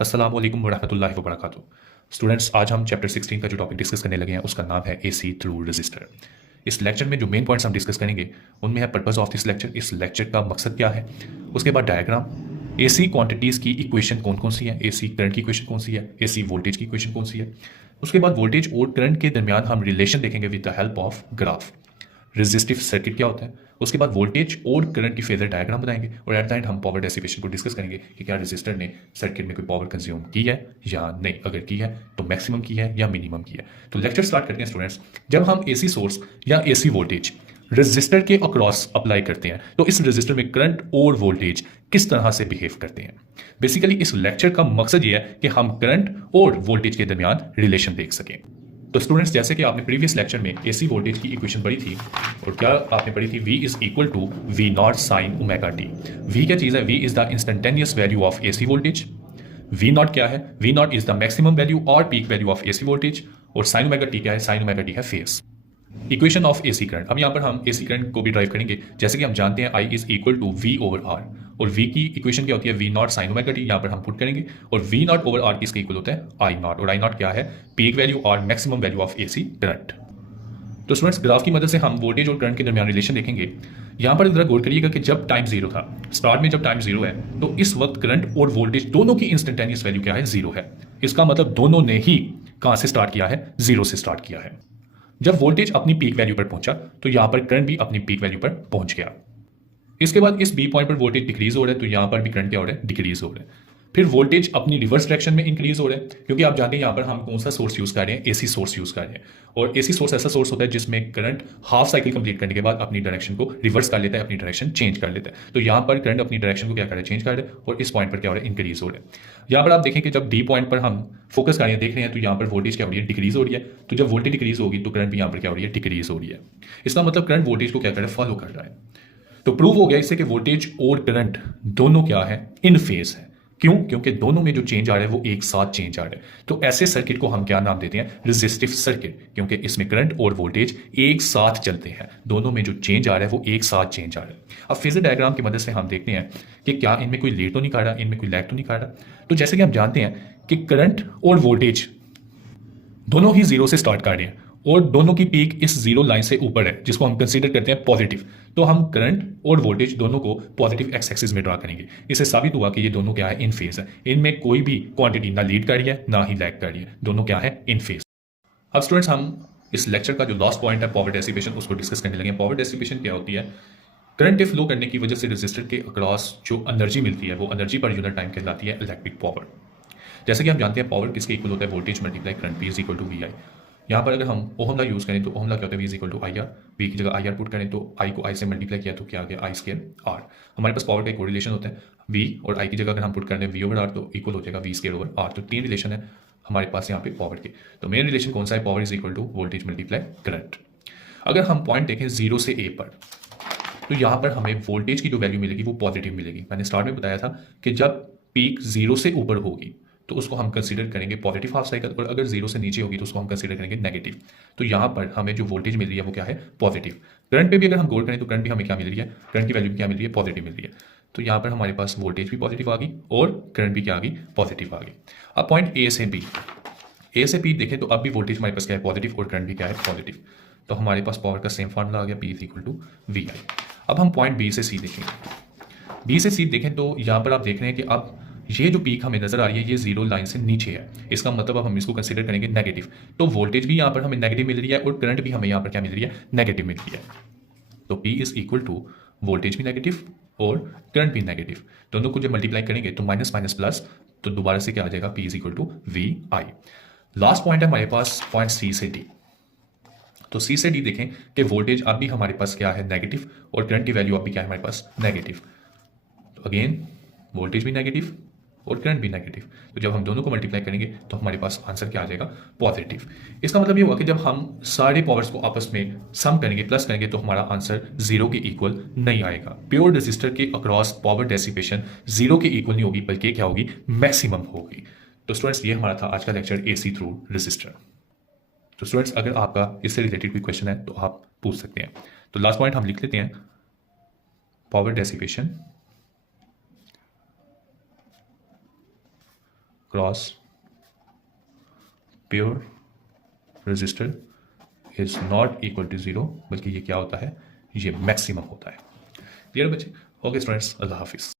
अस्सलाम वालेकुम वरहमतुल्लाहि वबरकातुहू। स्टूडेंट्स, आज हम चैप्टर 16 का जो टॉपिक डिस्कस करने लगे हैं उसका नाम है एसी थ्रू रजिस्टर। इस लेक्चर में जो मेन पॉइंट्स हम डिस्कस करेंगे उनमें है पर्पस ऑफ दिस लेक्चर, इस लेक्चर का मकसद क्या है, उसके बाद डायग्राम, एसी क्वांटिटीज़ की इक्वेशन कौन कौन सी है, एसी करंट की इक्वेशन कौन सी है, एसी वोल्टेज की इक्वेशन कौन सी है, उसके बाद वोल्टेज और करंट के दरमियान हम रिलेशन देखेंगे with the help of graph. Resistive circuit क्या होता है, उसके बाद वोल्टेज और करंट की फेजर डायग्राम बनाएंगे और एट द एंड हम पावर डेसिपेशन को डिस्कस करेंगे कि क्या रेजिस्टर ने सर्किट में कोई पावर कंज्यूम की है या नहीं, अगर की है तो मैक्सिमम की है या मिनिमम की है। तो लेक्चर स्टार्ट करते हैं स्टूडेंट्स। जब हम एसी सोर्स या एसी वोल्टेज रेजिस्टर के अक्रॉस अप्लाई करते हैं तो इस रेजिस्टर में करंट और वोल्टेज किस तरह से बिहेव करते हैं। बेसिकली इस लेक्चर का मकसद ये है कि हम करंट और वोल्टेज के दरमियान रिलेशन देख सकें। तो स्टूडेंट्स, जैसे कि आपने प्रीवियस लेक्चर में एसी वोल्टेज की इक्वेशन पढ़ी थी और क्या आपने पढ़ी थी, V is equal to V naught sine omega T. V क्या चीज़ है, V is the instantaneous value of AC voltage. V naught क्या है, V naught is the maximum value और peak value of AC voltage. और sine omega T क्या है, sine omega T है phase. Equation of AC current, अब यहाँ पर हम एसी करंट को भी ड्राइव करेंगे। जैसे कि हम जानते हैं I is equal to V over R, और V की इक्वेशन क्या होती है, V naught sine omega t, यहाँ पर हम पुट करेंगे। और V नॉट ओवर R किसके इक्वल होता है, I नॉट, और I नॉट क्या है, पीक वैल्यू और maximum value of AC current. तो स्टूडेंट्स, ग्राफ की मदद से हम वोल्टेज और करंट के दरमियान रिलेशन देखेंगे। यहाँ पर जरा गौर करिएगा कि जब टाइम जीरो था, स्टार्ट में जब टाइम जीरो है, तो इस वक्त करंट और वोल्टेज दोनों की इंस्टेंटेनियस वैल्यू क्या है, जीरो है। इसका मतलब दोनों ने ही कहाँ से स्टार्ट किया है, जीरो से स्टार्ट किया है। जब वोल्टेज अपनी पीक वैल्यू पर पहुंचा तो यहां पर करंट भी अपनी पीक वैल्यू पर पहुंच गया। इसके बाद इस बी पॉइंट पर वोल्टेज डिक्रीज हो रहा है तो यहां पर भी करंट क्या हो रहा है, डिक्रीज हो रहा है। फिर वोल्टेज अपनी रिवर्स डायरेक्शन में इंक्रीज हो रहा है, क्योंकि आप जानते हैं यहां पर हम कौन सा सोर्स यूज कर रहे हैं, एसी सोर्स यूज कर रहे हैं। और एसी सोर्स ऐसा सोर्स होता है जिसमें करंट हाफ साइकिल कंप्लीट करने के बाद अपनी डायरेक्शन को रिवर्स कर लेता है, अपनी डायरेक्शन चेंज कर लेता है। तो यहां पर करंट अपनी डायरेक्शन को क्या कर रहा है, चेंज कर रहा है, और इस पॉइंट पर क्या हो रहा है, इंक्रीज हो रहा है। यहाँ पर आप देखें कि जब डी पॉइंट पर हम फोकस कर रहे हैं, देख रहे हैं, तो यहाँ पर वोल्टेज क्या हो रही है, डिक्रीज हो रही है। तो जब वोल्टेज डिक्रीज होगी तो करंट भी यहाँ पर क्या हो रही है, डिक्रीज हो रही है। इसका मतलब करंट वोल्टेज को क्या कर रहा है, फॉलो कर रहा है। तो प्रूव हो गया इससे कि वोल्टेज और करंट दोनों क्या है, इन फेज है। क्यों, क्योंकि दोनों में जो चेंज आ रहा है वो एक साथ चेंज आ रहा है। तो ऐसे सर्किट को हम क्या नाम देते हैं, रेजिस्टिव सर्किट, क्योंकि इसमें करंट और वोल्टेज एक साथ चलते हैं, दोनों में जो चेंज आ रहा है वो एक साथ चेंज आ रहा है। अब फेजर डायग्राम की मदद से हम देखते हैं कि क्या इनमें कोई लीड तो नहीं कर रहा, इनमें कोई लैग तो नहीं कर रहा। तो जैसे कि हम जानते हैं कि करंट और वोल्टेज दोनों ही जीरो से स्टार्ट कर रहे हैं और दोनों की पीक इस जीरो लाइन से ऊपर है, जिसको हम कंसीडर करते हैं पॉजिटिव। तो हम करंट और वोल्टेज दोनों को पॉजिटिव एक्स एक्सिस में ड्रा करेंगे। इससे साबित हुआ कि ये दोनों क्या है, इन फेज है। इनमें कोई भी क्वांटिटी ना लीड कर रही है ना ही लैग कर रही है, दोनों क्या है, इन फेज। अब स्टूडेंट्स, हम इस लेक्चर का जो लास्ट पॉइंट है पावर डेसिपेशन, उसको डिस्कस करने लगे। पावर डेसिपेशन क्या होती है, करंट फ्लो करने की वजह से रेजिस्टर के अक्रॉस जो एनर्जी मिलती है वो एनर्जी पर यूनिट टाइम कहलाती है इलेक्ट्रिक पावर। जैसे कि हम जानते हैं पावर किसके इक्वल होता है, voltage multiply current, P is equal to V I. यहाँ पर अगर हम ओहम लॉ यूज़ करें तो ओहम लॉ क्या होता है, V is equal to I R. V की जगह आई आर पुट करें तो आई को आई से मल्टीप्लाई किया तो क्या आ गया, आई स्केयर आर। हमारे पास पावर का एक रिलेशन होता है, वी और आई की जगह अगर हम पुट करें वी ओवर आर तो इक्वल हो जाएगा वी स्केयर ओवर आर। तो तीन रिलेशन है हमारे पास यहाँ पे पावर के। तो मेन रिलेशन कौन सा है, power is equal to voltage multiply current. अगर हम पॉइंट देखें जीरो से ए पर, तो यहाँ पर हमें वोल्टेज की जो वैल्यू मिलेगी वो पॉजिटिव मिलेगी। मैंने स्टार्ट में बताया था कि जब पीक जीरो से ऊपर होगी तो उसको हम कंसीडर करेंगे पॉजिटिव हाफ साइकिल, और अगर जीरो से नीचे होगी तो उसको हम कंसीडर करेंगे नेगेटिव। तो यहाँ पर हमें जो वोल्टेज मिल रही है वो क्या है, पॉजिटिव। करंट पे भी अगर हम गौर करें तो करंट भी हमें क्या मिल रही है, करंट की वैल्यू भी क्या मिल रही है, पॉजिटिव मिल रही है। तो यहाँ पर हमारे पास वोल्टेज भी पॉजिटिव आ गई और करंट भी क्या आ गई, पॉजिटिव आ गई। अब पॉइंट ए से बी देखें तो अब भी वोल्टेज हमारे पास क्या है, पॉजिटिव, और करंट भी क्या है, पॉजिटिव। तो हमारे पास पावर का सेम फार्मूला आ गया, P is equal to V I. अब हम पॉइंट बी से सी देखेंगे। बी से सी देखें तो यहाँ पर आप देख रहे हैं कि अब ये जो पीक हमें नजर आ रही है ये जीरो लाइन से नीचे है। इसका मतलब अब हम इसको कंसीडर करेंगे नेगेटिव। तो वोल्टेज भी यहाँ पर हमें नेगेटिव मिल रही है और करंट भी हमें यहाँ पर क्या मिल रही है, नेगेटिव मिल रही है। तो P is equal to voltage भी नेगेटिव और करंट भी नेगेटिव, दोनों को जब मल्टीप्लाई करेंगे तो माइनस माइनस प्लस, तो दोबारा से क्या आ जाएगा, P is equal to V I. Last point है हमारे पास पॉइंट सी से डी। तो सी से डी देखें कि वोल्टेज अब भी हमारे पास क्या है, नेगेटिव, और करंट की वैल्यू अब भी क्या है हमारे पास, नेगेटिव। तो अगेन वोल्टेज भी नेगेटिव और करंट भी नेगेटिव। तो जब हम दोनों को मल्टीप्लाई करेंगे तो हमारे पास आंसर क्या आ जाएगा, पॉजिटिव। इसका मतलब ये हुआ कि जब हम सारे पावर्स को आपस में सम करेंगे, प्लस करेंगे, तो हमारा आंसर जीरो के इक्वल नहीं आएगा। प्योर रेजिस्टर के अक्रॉस पावर डेसिपेशन जीरो के इक्वल नहीं होगी, बल्कि क्या होगी, मैक्सिमम होगी। तो स्टूडेंट्स, ये हमारा था आज का लेक्चर एसी थ्रू रेजिस्टर। तो स्टूडेंट्स, अगर आपका इससे रिलेटेड कोई क्वेश्चन है तो आप पूछ सकते हैं। तो लास्ट पॉइंट हम लिख लेते हैं, power dissipation cross pure resistor is not equal to 0, बल्कि ये क्या होता है, ये मैक्सिमम होता है। क्लियर बच्चे? ओके स्टूडेंट्स, अल्लाह हाफिज़।